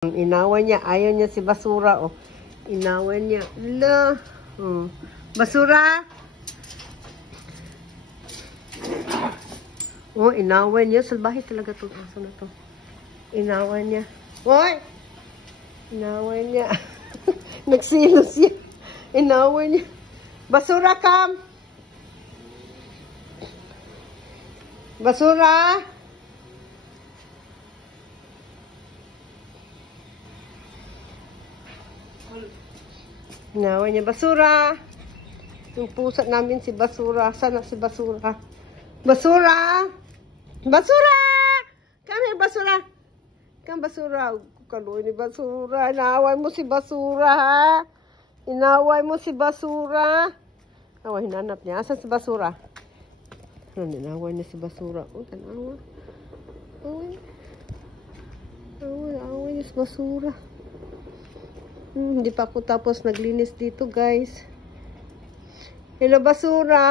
Inawan niya. Ayaw niya si basura. Oh. Inawan niya. Ala. Basura. Oh, inawan niya. Salbahe talaga itong aso na to. Inawan niya. Hoy! Inawan niya. Nagsilos siya. Inawan niya. Basura, come! Basura! Inawan niya. Basura! Yung pusa namin si Basura. Sana si Basura? Basura! Basura! Come here, Basura! Come, Basura! Kaluin ni Basura. Inaway mo si Basura, ha? Inaway mo si Basura. Away, hinanap niya. Asan si Basura? Inaway niya si Basura. Oh, tanawa. Away niya si Basura. Hindi pa ako tapos naglinis dito, guys. Hello, Basura.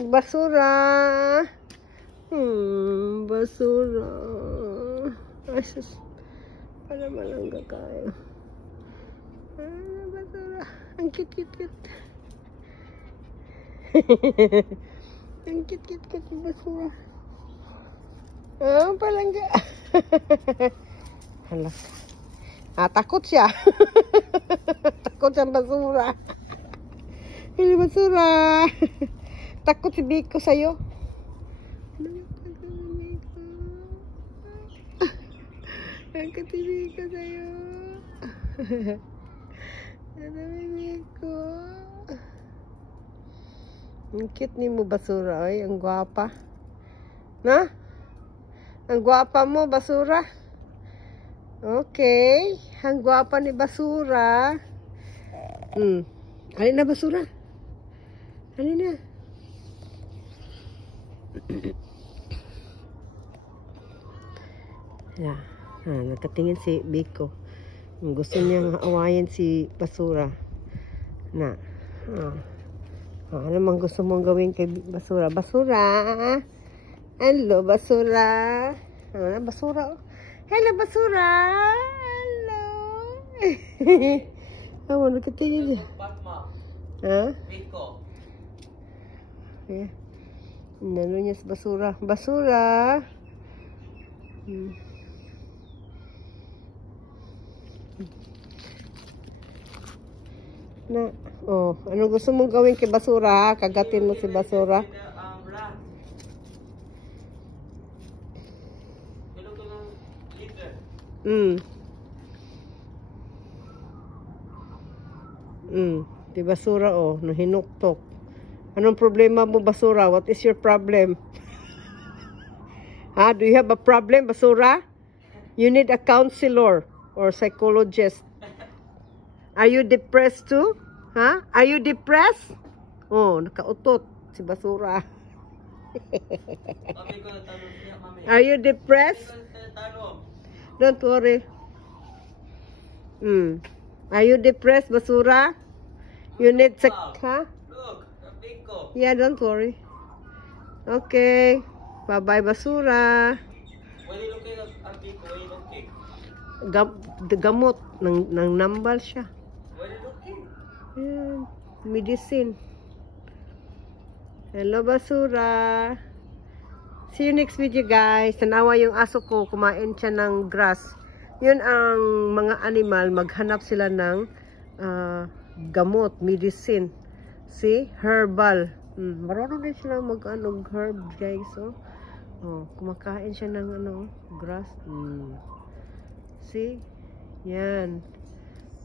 Basura. Basura. Asus. Para malangga kayo. Basura. Ang cute-cute. Ang cute-cute si Basura. Palangga. Halak. Takut siya. Takut siya Basura. Hello, Basura. Takut si Biko sa'yo. Takut si Biko sa'yo. Ano si Biko? Ang cute ni mo, Basura. Ay, ang gwapa. Na? Ang gwapa mo, Basura. Okay. Ang gwapa ni Basura. Alin na, Basura? Alin na? Nakatingin si Biko. Gusto niyang awayin si Basura. Ano naman gusto mong gawin kay Basura? Basura! Hello, Basura! Basura. Hello, Basura! Hello! Nakatingin siya. Biko. Nano niya si Basura. Basura! Ano gusto mong gawin kay Basura? Kagatin mo si Basura. Di Basura, hinuktok. Anong problema mo, Basura? What is your problem? Do you have a problem, Basura? You need a counselor or psychologist. Are you depressed too? Are you depressed? Nakautot si Basura. Are you depressed? Don't worry. Are you depressed, Basura? You need Look, Biko. Yeah, don't worry. Okay. Bye-bye, Basura. Why you looking at Biko? Why you looking? Gamot. Nang nambal siya. Why you looking? Medicine. Hello, Basura. See you next video, guys. Tanawa yung aso ko. Kumain siya ng grass. Yun ang mga animal. Maghanap sila ng gamot, medicine. See? Herbal. Marunong din sila herb, guys. Kumakain siya ng grass. See? Yan.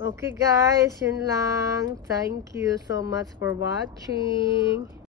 Okay, guys. Yun lang. Thank you so much for watching.